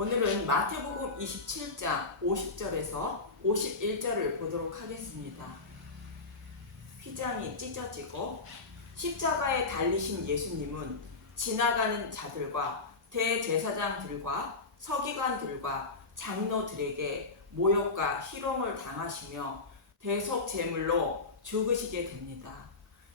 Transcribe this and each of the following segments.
오늘은 마태복음 27장 50절에서 51절을 보도록 하겠습니다. 휘장이 찢어지고 십자가에 달리신 예수님은 지나가는 자들과 대제사장들과 서기관들과 장로들에게 모욕과 희롱을 당하시며 대속제물로 죽으시게 됩니다.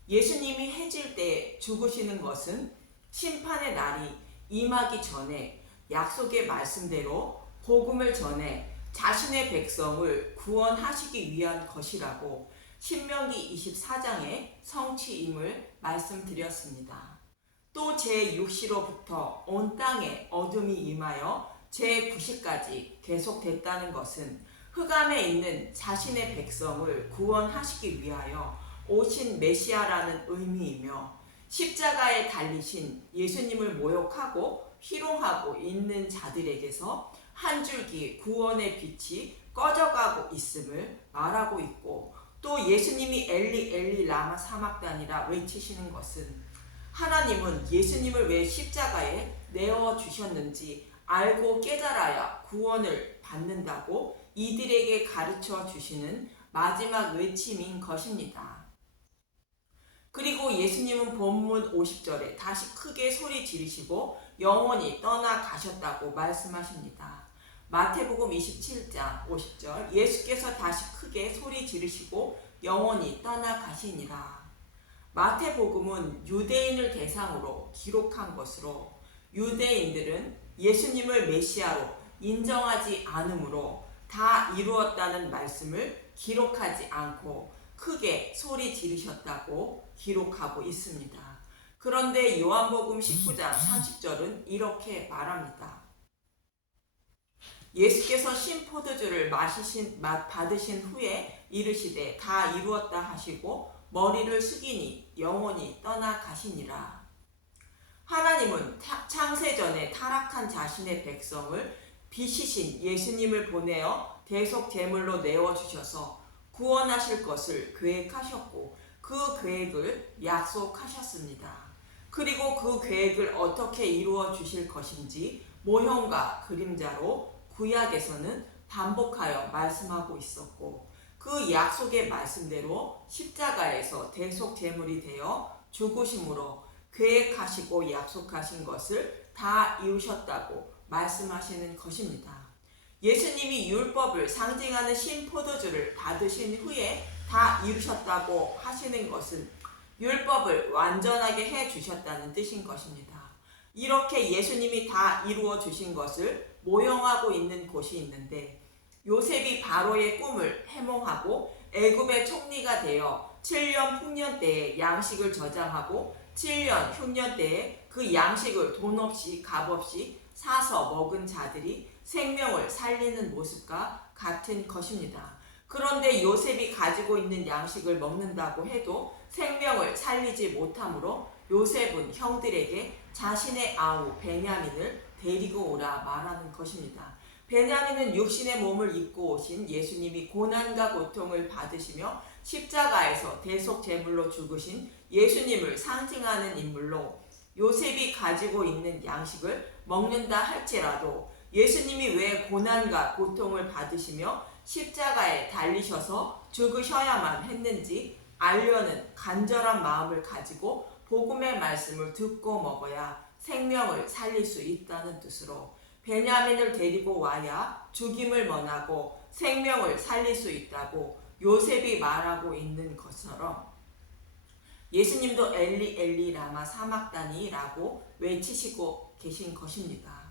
예수님이 해질 때 죽으시는 것은 심판의 날이 임하기 전에 약속의 말씀대로 복음을 전해 자신의 백성을 구원하시기 위한 것이라고 신명기 24장의 성취임을 말씀드렸습니다. 또 제6시로부터 온 땅에 어둠이 임하여 제9시까지 계속됐다는 것은 흑암에 있는 자신의 백성을 구원하시기 위하여 오신 메시아라는 의미이며, 십자가에 달리신 예수님을 모욕하고 희롱하고 있는 자들에게서 한 줄기 구원의 빛이 꺼져가고 있음을 말하고 있고, 또 예수님이 엘리 엘리 라마 사막단이라 외치시는 것은 하나님은 예수님을 왜 십자가에 내어주셨는지 알고 깨달아야 구원을 받는다고 이들에게 가르쳐 주시는 마지막 외침인 것입니다. 그리고 예수님은 본문 50절에 다시 크게 소리 지르시고 영원히 떠나가셨다고 말씀하십니다. 마태복음 27장 50절, 예수께서 다시 크게 소리 지르시고 영원히 떠나가시니라. 마태복음은 유대인을 대상으로 기록한 것으로 유대인들은 예수님을 메시아로 인정하지 않으므로 다 이루었다는 말씀을 기록하지 않고 크게 소리 지르셨다고 기록하고 있습니다. 그런데 요한복음 19장 30절은 이렇게 말합니다. 예수께서 신포도주를 받으신 후에 이르시되 다 이루었다 하시고 머리를 숙이니 영원히 떠나가시니라. 하나님은 창세전에 타락한 자신의 백성을 빛이신 예수님을 보내어 대속제물로 내어주셔서 구원하실 것을 계획하셨고 그 계획을 약속하셨습니다. 그리고 그 계획을 어떻게 이루어 주실 것인지 모형과 그림자로 구약에서는 반복하여 말씀하고 있었고, 그 약속의 말씀대로 십자가에서 대속제물이 되어 죽으심으로 계획하시고 약속하신 것을 다 이루셨다고 말씀하시는 것입니다. 예수님이 율법을 상징하는 신포도주를 받으신 후에 다 이루셨다고 하시는 것은 율법을 완전하게 해주셨다는 뜻인 것입니다. 이렇게 예수님이 다 이루어 주신 것을 모형하고 있는 곳이 있는데, 요셉이 바로의 꿈을 해몽하고 애굽의 총리가 되어 7년 풍년 때에 양식을 저장하고 7년 흉년 때에 그 양식을 돈 없이 값 없이 사서 먹은 자들이 생명을 살리는 모습과 같은 것입니다. 그런데 요셉이 가지고 있는 양식을 먹는다고 해도 생명을 살리지 못하므로 요셉은 형들에게 자신의 아우 베냐민을 데리고 오라 말하는 것입니다. 베냐민은 육신의 몸을 입고 오신 예수님이 고난과 고통을 받으시며 십자가에서 대속제물로 죽으신 예수님을 상징하는 인물로, 요셉이 가지고 있는 양식을 먹는다 할지라도 예수님이 왜 고난과 고통을 받으시며 십자가에 달리셔서 죽으셔야만 했는지 알려는 간절한 마음을 가지고 복음의 말씀을 듣고 먹어야 생명을 살릴 수 있다는 뜻으로 베냐민을 데리고 와야 죽임을 면하고 생명을 살릴 수 있다고 요셉이 말하고 있는 것처럼 예수님도 엘리 엘리 라마 사막다니 라고 외치시고 계신 것입니다.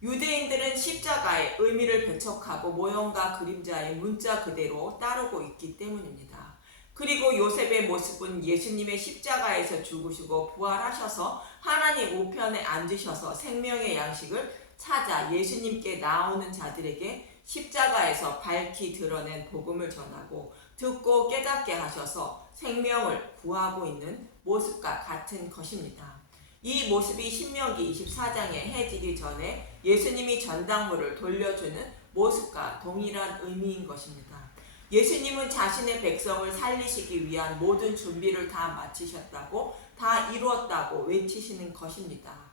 유대인들은 십자가의 의미를 배척하고 모형과 그림자의 문자 그대로 따르고 있기 때문입니다. 그리고 요셉의 모습은 예수님의 십자가에서 죽으시고 부활하셔서 하나님 우편에 앉으셔서 생명의 양식을 찾아 예수님께 나오는 자들에게 십자가에서 밝히 드러낸 복음을 전하고 듣고 깨닫게 하셔서 생명을 구하고 있는 모습과 같은 것입니다. 이 모습이 신명기 24장에 해지기 전에 예수님이 전당물을 돌려주는 모습과 동일한 의미인 것입니다. 예수님은 자신의 백성을 살리시기 위한 모든 준비를 다 마치셨다고, 다 이루었다고 외치시는 것입니다.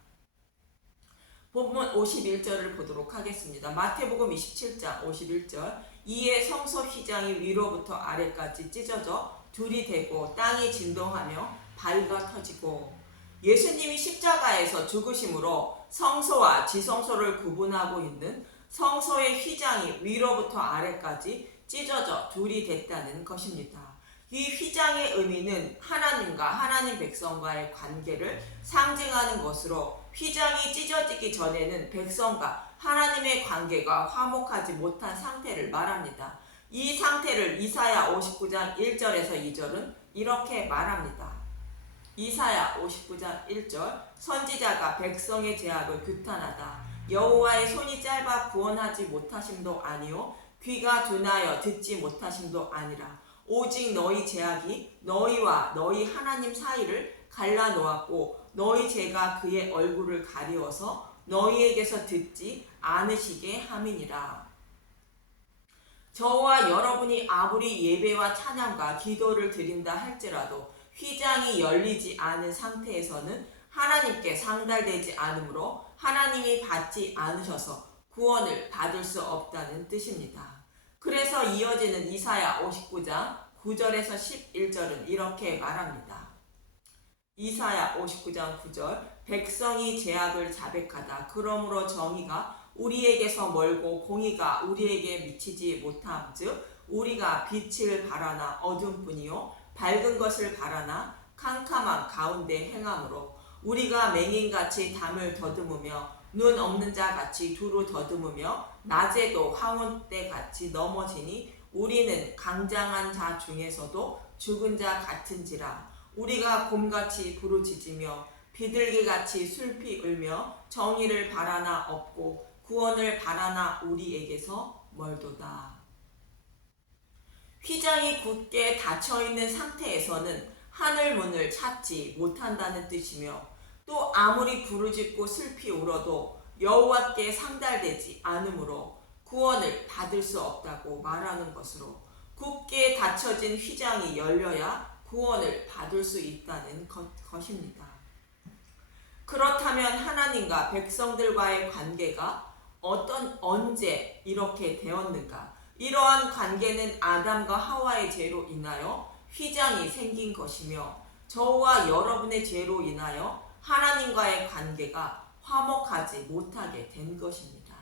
본문 51절을 보도록 하겠습니다. 마태복음 27장 51절. 이에 성소 휘장이 위로부터 아래까지 찢어져 둘이 되고 땅이 진동하며 바위가 터지고. 예수님이 십자가에서 죽으심으로 성소와 지성소를 구분하고 있는 성소의 휘장이 위로부터 아래까지 찢어져 둘이 됐다는 것입니다. 이 휘장의 의미는 하나님과 하나님 백성과의 관계를 상징하는 것으로, 휘장이 찢어지기 전에는 백성과 하나님의 관계가 화목하지 못한 상태를 말합니다. 이 상태를 이사야 59장 1절에서 2절은 이렇게 말합니다. 이사야 59장 1절. 선지자가 백성의 죄악을 규탄하다. 여호와의 손이 짧아 구원하지 못하심도 아니요 귀가 둔하여 듣지 못하심도 아니라 오직 너희 죄악이 너희와 너희 하나님 사이를 갈라놓았고 너희 죄가 그의 얼굴을 가리워서 너희에게서 듣지 않으시게 함이니라. 저와 여러분이 아무리 예배와 찬양과 기도를 드린다 할지라도 휘장이 열리지 않은 상태에서는 하나님께 상달되지 않으므로 하나님이 받지 않으셔서 구원을 받을 수 없다는 뜻입니다. 그래서 이어지는 이사야 59장 9절에서 11절은 이렇게 말합니다. 이사야 59장 9절. 백성이 죄악을 자백하다. 그러므로 정의가 우리에게서 멀고 공의가 우리에게 미치지 못함즉 우리가 빛을 바라나 어둠뿐이요 밝은 것을 바라나 캄캄한 가운데 행함으로 우리가 맹인같이 담을 더듬으며 눈 없는 자같이 두루 더듬으며 낮에도 황혼때같이 넘어지니 우리는 강장한 자 중에서도 죽은 자 같은지라. 우리가 곰같이 부르짖으며 비둘기같이 슬피 울며 정의를 바라나 없고 구원을 바라나 우리에게서 멀도다. 휘장이 굳게 닫혀있는 상태에서는 하늘문을 찾지 못한다는 뜻이며, 또 아무리 부르짖고 슬피 울어도 여호와께 상달되지 않으므로 구원을 받을 수 없다고 말하는 것으로, 굳게 닫혀진 휘장이 열려야 구원을 받을 수 있다는 것입니다. 그렇다면 하나님과 백성들과의 관계가 언제 이렇게 되었는가? 이러한 관계는 아담과 하와의 죄로 인하여 휘장이 생긴 것이며, 저와 여러분의 죄로 인하여 하나님과의 관계가 화목하지 못하게 된 것입니다.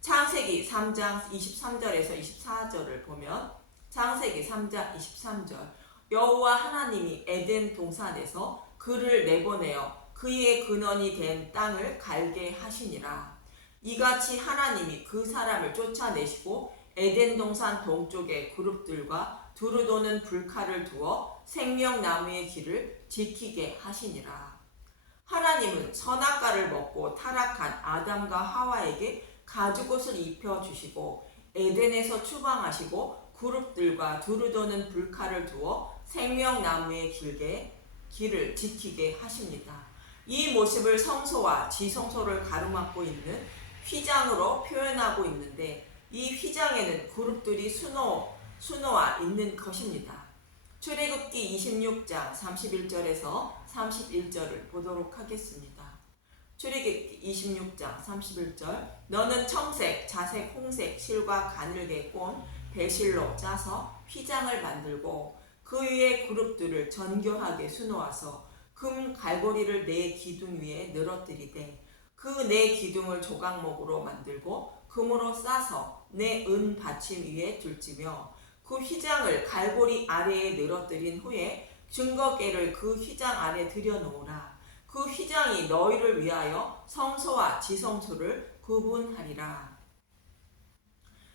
창세기 3장 23절에서 24절을 보면, 창세기 3장 23절. 여호와 하나님이 에덴 동산에서 그를 내보내어 그의 근원이 된 땅을 갈게 하시니라. 이같이 하나님이 그 사람을 쫓아내시고 에덴 동산 동쪽의 그룹들과 두루 도는 불칼을 두어 생명나무의 길을 지키게 하시니라. 하나님은 선악과를 먹고 타락한 아담과 하와에게 가죽옷을 입혀주시고 에덴에서 추방하시고 그룹들과 두루 도는 불칼을 두어 생명나무의 길을 지키게 하십니다. 이 모습을 성소와 지성소를 가로막고 있는 휘장으로 표현하고 있는데, 이 휘장에는 그룹들이 수놓아 있는 것입니다. 출애굽기 26장 31절에서 31절을 보도록 하겠습니다. 출애굽기 26장 31절. 너는 청색, 자색, 홍색 실과 가늘게 꼰 배실로 짜서 휘장을 만들고 그 위에 그룹들을 정교하게 수놓아서 금 갈고리를 네 기둥 위에 늘어뜨리되 그 네 기둥을 조각목으로 만들고 금으로 싸서 네 은 받침 위에 둘지며 그 휘장을 갈고리 아래에 늘어뜨린 후에 증거궤를 그 휘장 안에 들여놓으라. 그 휘장이 너희를 위하여 성소와 지성소를 구분하리라.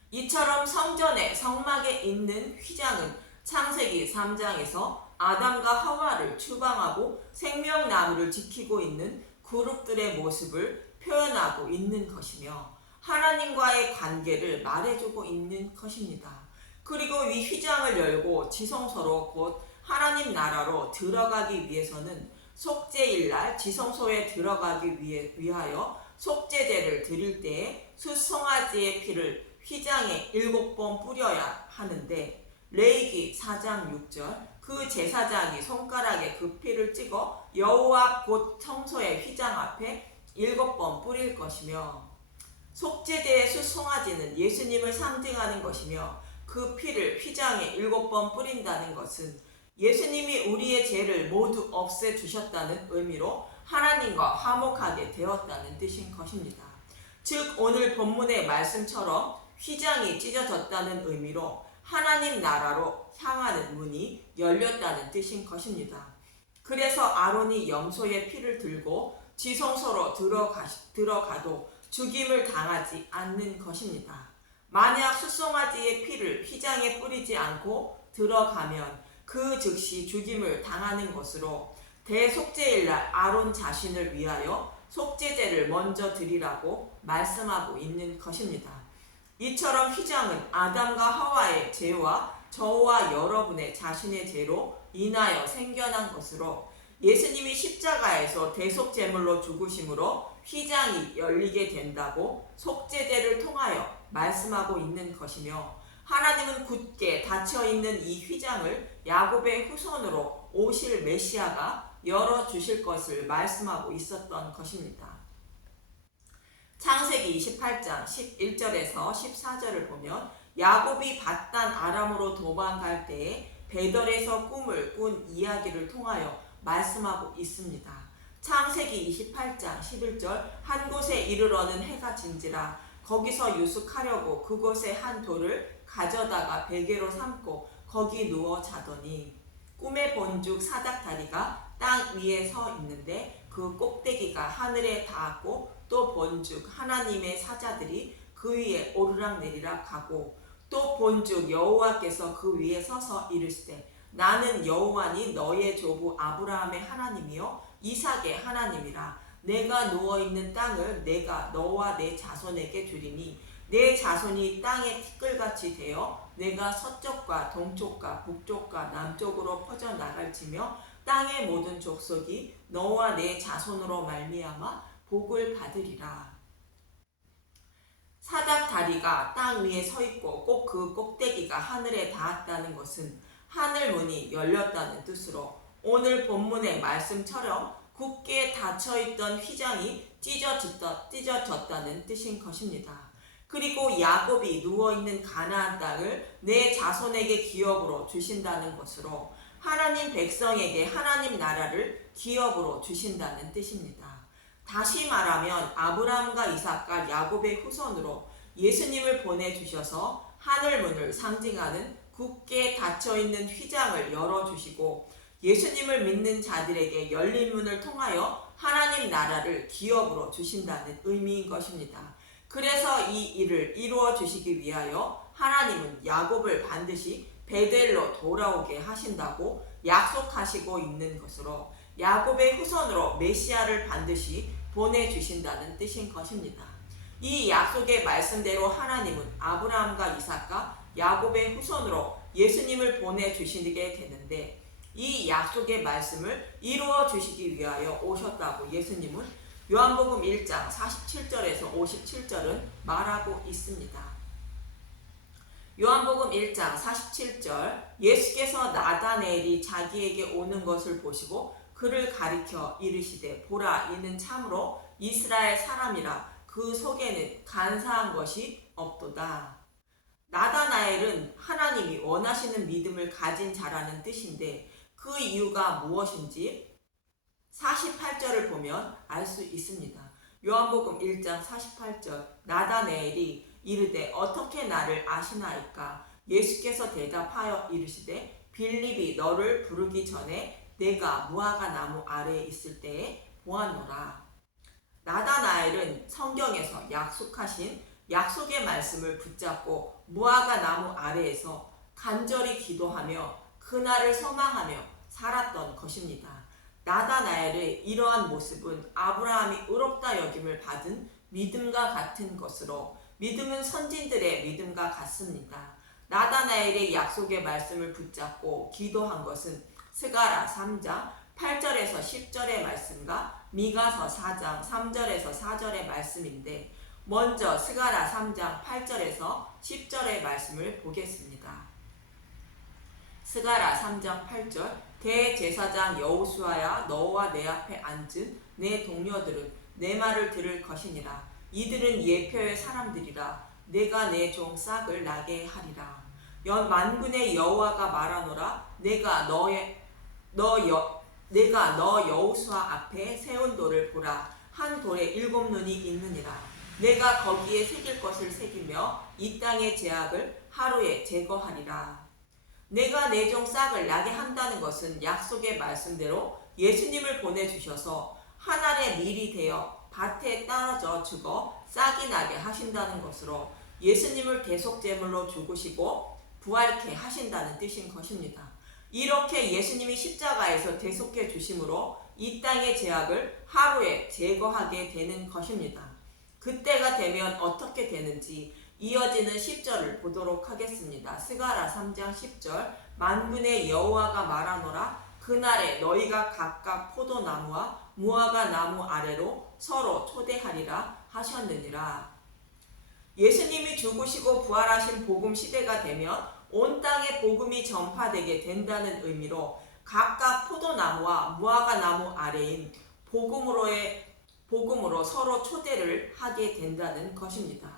이처럼 성전의 성막에 있는 휘장은 창세기 3장에서 아담과 하와를 추방하고 생명나무를 지키고 있는 그룹들의 모습을 표현하고 있는 것이며, 하나님과의 관계를 말해주고 있는 것입니다. 그리고 이 휘장을 열고 지성소로 곧 하나님 나라로 들어가기 위해서는 속죄일날 지성소에 들어가기 위하여 속죄제를 드릴 때에 숫송아지의 피를 휘장에 7번 뿌려야 하는데, 레위기 4장 6절. 그 제사장이 손가락에 그 피를 찍어 여호와 곧 성소의 휘장 앞에 7번 뿌릴 것이며 속죄제의 숫송아지는 예수님을 상징하는 것이며 그 피를 휘장에 7번 뿌린다는 것은 예수님이 우리의 죄를 모두 없애주셨다는 의미로 하나님과 화목하게 되었다는 뜻인 것입니다. 즉 오늘 본문의 말씀처럼 휘장이 찢어졌다는 의미로 하나님 나라로 향하는 문이 열렸다는 뜻인 것입니다. 그래서 아론이 염소의 피를 들고 지성소로 들어가도 죽임을 당하지 않는 것입니다. 만약 숫송아지의 피를 휘장에 뿌리지 않고 들어가면 그 즉시 죽임을 당하는 것으로 대속죄일날 아론 자신을 위하여 속죄제를 먼저 드리라고 말씀하고 있는 것입니다. 이처럼 휘장은 아담과 하와의 죄와 저와 여러분의 자신의 죄로 인하여 생겨난 것으로 예수님이 십자가에서 대속제물로 죽으심으로 휘장이 열리게 된다고 속죄제를 통하여 말씀하고 있는 것이며 하나님은 굳게 닫혀있는 이 휘장을 야곱의 후손으로 오실 메시아가 열어주실 것을 말씀하고 있었던 것입니다. 창세기 28장 11절에서 14절을 보면 야곱이 밧단 아람으로 도망갈 때에 베델에서 꿈을 꾼 이야기를 통하여 말씀하고 있습니다. 창세기 28장 11절 한 곳에 이르러는 해가 진지라 거기서 유숙하려고 그곳에 한 돌을 가져다가 베개로 삼고 거기 누워 자더니 꿈에 본즉 사닥다리가 땅 위에 서 있는데 그 꼭대기가 하늘에 닿았고 또 본즉 하나님의 사자들이 그 위에 오르락내리락 하고 또 본즉 여호와께서 그 위에 서서 이르시되 나는 여호와니 너의 조부 아브라함의 하나님이요 이삭의 하나님이라 내가 누워있는 땅을 내가 너와 내 자손에게 주리니 내 자손이 땅의 티끌같이 되어 내가 서쪽과 동쪽과 북쪽과 남쪽으로 퍼져나갈지며 땅의 모든 족속이 너와 내 자손으로 말미암아 복을 받으리라. 사닥다리가 땅 위에 서 있고 꼭 그 꼭대기가 하늘에 닿았다는 것은 하늘 문이 열렸다는 뜻으로 오늘 본문의 말씀처럼 굳게 닫혀있던 휘장이 찢어졌다는 뜻인 것입니다. 그리고 야곱이 누워있는 가나안 땅을 내 자손에게 기업으로 주신다는 것으로 하나님 백성에게 하나님 나라를 기업으로 주신다는 뜻입니다. 다시 말하면 아브라함과 이삭과 야곱의 후손으로 예수님을 보내주셔서 하늘문을 상징하는 굳게 닫혀있는 휘장을 열어주시고 예수님을 믿는 자들에게 열린 문을 통하여 하나님 나라를 기업으로 주신다는 의미인 것입니다. 그래서 이 일을 이루어 주시기 위하여 하나님은 야곱을 반드시 베델로 돌아오게 하신다고 약속하시고 있는 것으로 야곱의 후손으로 메시아를 반드시 보내주신다는 뜻인 것입니다. 이 약속의 말씀대로 하나님은 아브라함과 이삭과 야곱의 후손으로 예수님을 보내주시게 되는데 이 약속의 말씀을 이루어 주시기 위하여 오셨다고 예수님은 요한복음 1장 47절에서 57절은 말하고 있습니다. 요한복음 1장 47절 예수께서 나다네엘이 자기에게 오는 것을 보시고 그를 가리켜 이르시되 보라 이는 참으로 이스라엘 사람이라 그 속에는 간사한 것이 없도다. 나다나엘은 하나님이 원하시는 믿음을 가진 자라는 뜻인데 그 이유가 무엇인지 48절을 보면 알 수 있습니다. 요한복음 1장 48절 나다네엘이 이르되 어떻게 나를 아시나이까 예수께서 대답하여 이르시되 빌립이 너를 부르기 전에 내가 무화과 나무 아래에 있을 때에 보았노라. 나다나엘은 성경에서 약속하신 약속의 말씀을 붙잡고 무화과 나무 아래에서 간절히 기도하며 그날을 소망하며 살았던 것입니다. 나다나엘의 이러한 모습은 아브라함이 의롭다 여김을 받은 믿음과 같은 것으로 믿음은 선진들의 믿음과 같습니다. 나다나엘의 약속의 말씀을 붙잡고 기도한 것은 스가랴 3장 8절에서 10절의 말씀과 미가서 4장 3절에서 4절의 말씀인데 먼저 스가랴 3장 8절에서 10절의 말씀을 보겠습니다. 스가랴 3장 8절 대제사장 여호수아야 너와 내 앞에 앉은 내 동료들은 내 말을 들을 것이니라. 이들은 예표의 사람들이라. 내가 내 종 싹을 나게 하리라. 만군의 여호와가 말하노라. 내가 너 여호수아 앞에 세운 돌을 보라. 한 돌에 7눈이 있느니라. 내가 거기에 새길 것을 새기며 이 땅의 죄악을 하루에 제거하리라. 내가 내 종 싹을 나게 한다는 것은 약속의 말씀대로 예수님을 보내주셔서 하늘에 밀이 되어 밭에 떨어져 죽어 싹이 나게 하신다는 것으로 예수님을 대속제물로 죽으시고 부활케 하신다는 뜻인 것입니다. 이렇게 예수님이 십자가에서 대속해 주심으로 이 땅의 죄악을 하루에 제거하게 되는 것입니다. 그때가 되면 어떻게 되는지 이어지는 10절을 보도록 하겠습니다. 스가랴 3장 10절. 만군의 여호와가 말하노라. 그날에 너희가 각각 포도나무와 무화과 나무 아래로 서로 초대하리라 하셨느니라. 예수님이 죽으시고 부활하신 복음 시대가 되면 온 땅에 복음이 전파되게 된다는 의미로 각각 포도나무와 무화과 나무 아래인 복음으로 서로 초대를 하게 된다는 것입니다.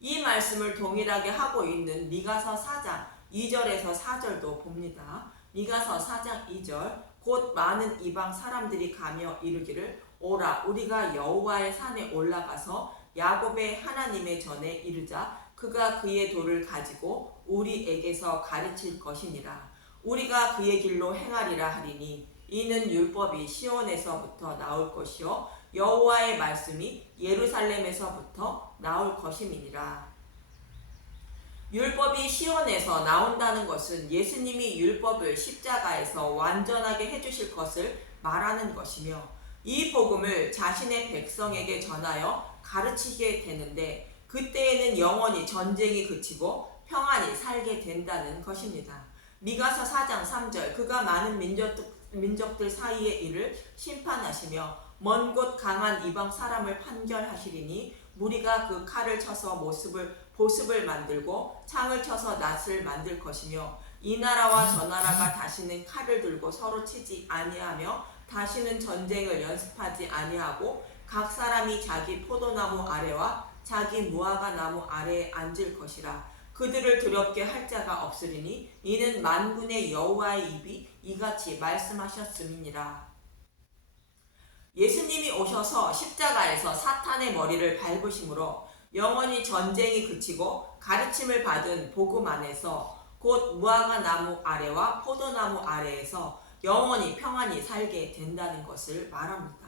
이 말씀을 동일하게 하고 있는 미가서 4장 2절에서 4절도 봅니다. 미가서 4장 2절. 곧 많은 이방 사람들이 가며 이르기를 오라 우리가 여호와의 산에 올라가서 야곱의 하나님의 전에 이르자. 그가 그의 돌을 가지고 우리에게서 가르칠 것이니라. 우리가 그의 길로 행하리라 하리니 이는 율법이 시온에서부터 나올 것이요 여호와의 말씀이 예루살렘에서부터 나올 것임이니라. 율법이 시온에서 나온다는 것은 예수님이 율법을 십자가에서 완전하게 해주실 것을 말하는 것이며 이 복음을 자신의 백성에게 전하여 가르치게 되는데 그때에는 영원히 전쟁이 그치고 평안히 살게 된다는 것입니다. 미가서 4장 3절. 그가 많은 민족들 사이에 이를 심판하시며 먼 곳 강한 이방 사람을 판결하시리니 무리가 그 칼을 쳐서 보습을 만들고 창을 쳐서 낫을 만들 것이며 이 나라와 저 나라가 다시는 칼을 들고 서로 치지 아니하며 다시는 전쟁을 연습하지 아니하고 각 사람이 자기 포도나무 아래와 자기 무화과 나무 아래에 앉을 것이라. 그들을 두렵게 할 자가 없으리니 이는 만군의 여호와의 입이 이같이 말씀하셨음이니라. 예수님이 오셔서 십자가에서 사탄의 머리를 밟으심으로 영원히 전쟁이 그치고 가르침을 받은 복음 안에서 곧 무화과 나무 아래와 포도나무 아래에서 영원히 평안히 살게 된다는 것을 말합니다.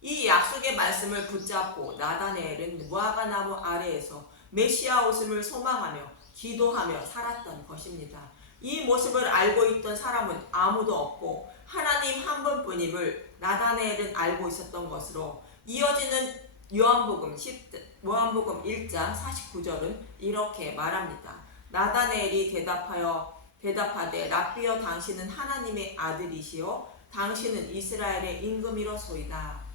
이 약속의 말씀을 붙잡고 나다나엘은 무화과 나무 아래에서 메시아 오심을 소망하며 기도하며 살았던 것입니다. 이 모습을 알고 있던 사람은 아무도 없고 하나님 한 분뿐임을 나다나엘은 알고 있었던 것으로 이어지는 요한복음 1장 49절은 이렇게 말합니다. 나다나엘이 대답하되 랍비여 당신은 하나님의 아들이시요 당신은 이스라엘의 임금이로소이다.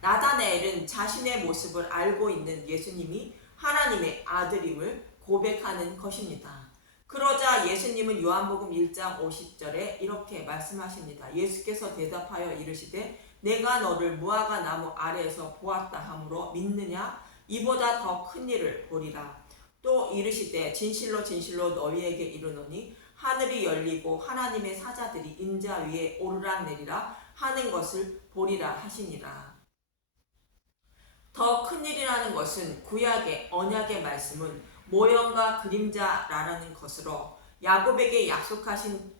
나다나엘은 자신의 모습을 알고 있는 예수님이 하나님의 아들임을 고백하는 것입니다. 그러자 예수님은 요한복음 1장 50절에 이렇게 말씀하십니다. 예수께서 대답하여 이르시되 내가 너를 무화과 나무 아래에서 보았다 하므로 믿느냐? 이보다 더 큰 일을 보리라. 또 이르시되 진실로 진실로 너희에게 이르노니 하늘이 열리고 하나님의 사자들이 인자 위에 오르락내리라 하는 것을 보리라 하시니라. 더 큰 일이라는 것은 구약의 언약의 말씀은 모형과 그림자라는 것으로 야곱에게 약속하신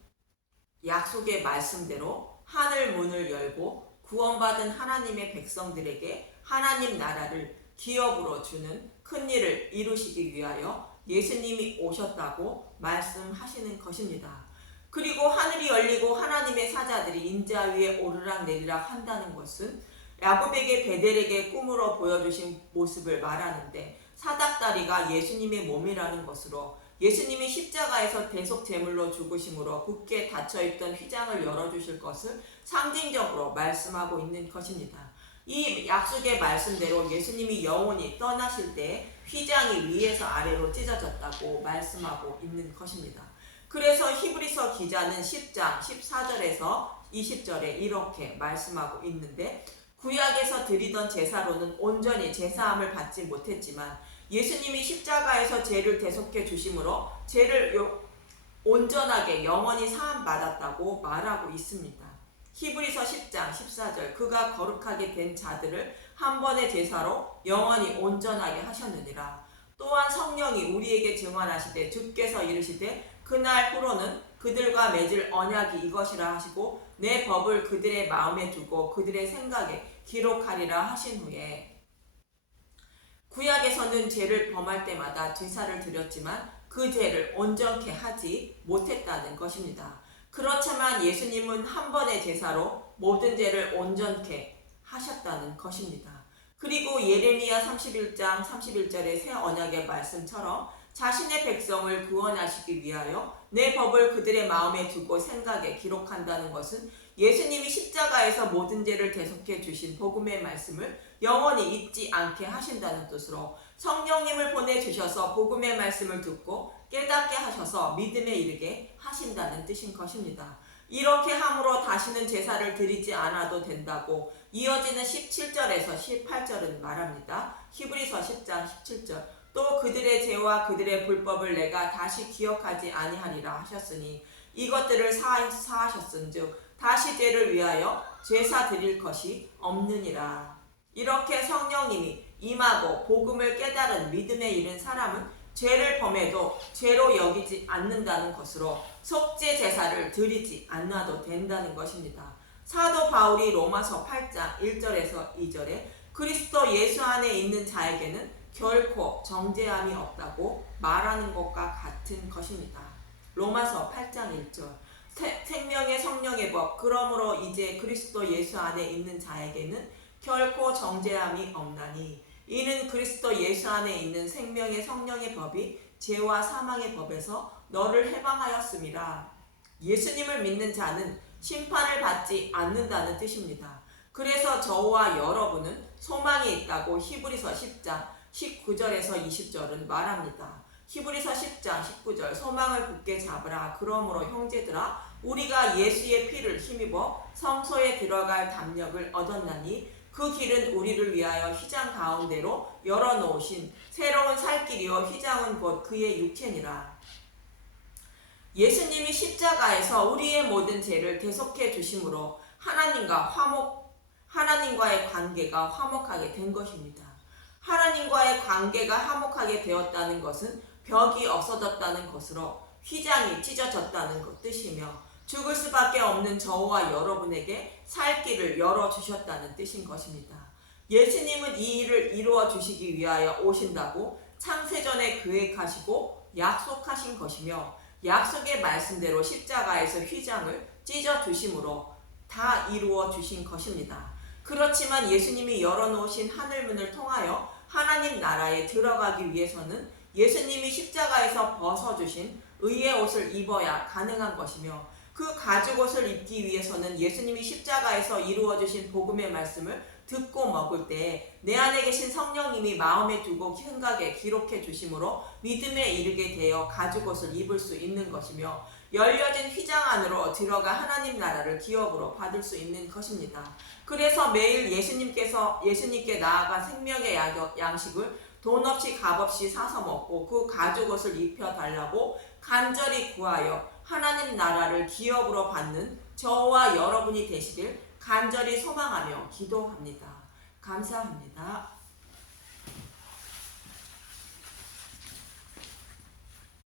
약속의 말씀대로 하늘 문을 열고 구원받은 하나님의 백성들에게 하나님 나라를 기업으로 주는 큰 일을 이루시기 위하여 예수님이 오셨다고 말씀하시는 것입니다. 그리고 하늘이 열리고 하나님의 사자들이 인자 위에 오르락내리락 한다는 것은 야곱에게 베델에게 꿈으로 보여주신 모습을 말하는데 사닥다리가 예수님의 몸이라는 것으로 예수님이 십자가에서 대속 제물로 죽으심으로 굳게 닫혀있던 휘장을 열어주실 것을 상징적으로 말씀하고 있는 것입니다. 이 약속의 말씀대로 예수님이 영원히 떠나실 때 휘장이 위에서 아래로 찢어졌다고 말씀하고 있는 것입니다. 그래서 히브리서 기자는 10장 14절에서 20절에 이렇게 말씀하고 있는데 구약에서 드리던 제사로는 온전히 제사함을 받지 못했지만 예수님이 십자가에서 죄를 대속해 주심으로 죄를 온전하게 영원히 사함 받았다고 말하고 있습니다. 히브리서 10장 14절 그가 거룩하게 된 자들을 한 번의 제사로 영원히 온전하게 하셨느니라. 또한 성령이 우리에게 증언하시되 주께서 이르시되 그날 후로는 그들과 맺을 언약이 이것이라 하시고 내 법을 그들의 마음에 두고 그들의 생각에 기록하리라 하신 후에 구약에서는 죄를 범할 때마다 제사를 드렸지만 그 죄를 온전케 하지 못했다는 것입니다. 그렇지만 예수님은 한 번의 제사로 모든 죄를 온전케 하셨다는 것입니다. 그리고 예레미야 31장 31절의 새 언약의 말씀처럼 자신의 백성을 구원하시기 위하여 내 법을 그들의 마음에 두고 생각에 기록한다는 것은 예수님이 십자가에서 모든 죄를 대속해 주신 복음의 말씀을 영원히 잊지 않게 하신다는 뜻으로 성령님을 보내주셔서 복음의 말씀을 듣고 깨닫게 하셔서 믿음에 이르게 하신다는 뜻인 것입니다. 이렇게 함으로 다시는 제사를 드리지 않아도 된다고 이어지는 17절에서 18절은 말합니다. 히브리서 10장 17절 또 그들의 죄와 그들의 불법을 내가 다시 기억하지 아니하리라 하셨으니 이것들을 사하셨은즉 다시 죄를 위하여 제사 드릴 것이 없느니라. 이렇게 성령님이 임하고 복음을 깨달은 믿음에 이른 사람은 죄를 범해도 죄로 여기지 않는다는 것으로 속죄 제사를 드리지 않아도 된다는 것입니다. 사도 바울이 로마서 8장 1절에서 2절에 그리스도 예수 안에 있는 자에게는 결코 정죄함이 없다고 말하는 것과 같은 것입니다. 로마서 8장 1절 생명의 성령의 법 그러므로 이제 그리스도 예수 안에 있는 자에게는 결코 정죄함이 없나니 이는 그리스도 예수 안에 있는 생명의 성령의 법이 죄와 사망의 법에서 너를 해방하였음이라. 예수님을 믿는 자는 심판을 받지 않는다는 뜻입니다. 그래서 저와 여러분은 소망이 있다고 히브리서 10장 19절에서 20절은 말합니다. 히브리서 10장 19절 소망을 굳게 잡으라. 그러므로 형제들아 우리가 예수의 피를 힘입어 성소에 들어갈 담력을 얻었나니 그 길은 우리를 위하여 휘장 가운데로 열어놓으신 새로운 살 길이요 휘장은 곧 그의 육체니라. 예수님이 십자가에서 우리의 모든 죄를 대속해 주심으로 하나님과의 관계가 화목하게 된 것입니다. 하나님과의 관계가 화목하게 되었다는 것은 벽이 없어졌다는 것으로 휘장이 찢어졌다는 뜻이며 죽을 수밖에 없는 저와 여러분에게 살 길을 열어주셨다는 뜻인 것입니다. 예수님은 이 일을 이루어 주시기 위하여 오신다고 창세전에 계획하시고 약속하신 것이며 약속의 말씀대로 십자가에서 휘장을 찢어주심으로 다 이루어 주신 것입니다. 그렇지만 예수님이 열어놓으신 하늘문을 통하여 하나님 나라에 들어가기 위해서는 예수님이 십자가에서 벗어주신 의의 옷을 입어야 가능한 것이며 그 가죽옷을 입기 위해서는 예수님이 십자가에서 이루어주신 복음의 말씀을 듣고 먹을 때 내 안에 계신 성령님이 마음에 두고 생각에 기록해 주심으로 믿음에 이르게 되어 가죽옷을 입을 수 있는 것이며 열려진 휘장 안으로 들어가 하나님 나라를 기업으로 받을 수 있는 것입니다. 그래서 매일 예수님께 나아가 생명의 양식을 돈 없이 값 없이 사서 먹고 그 가죽옷을 입혀달라고 간절히 구하여 하나님 나라를 기업으로 받는 저와 여러분이 되시길 간절히 소망하며 기도합니다. 감사합니다.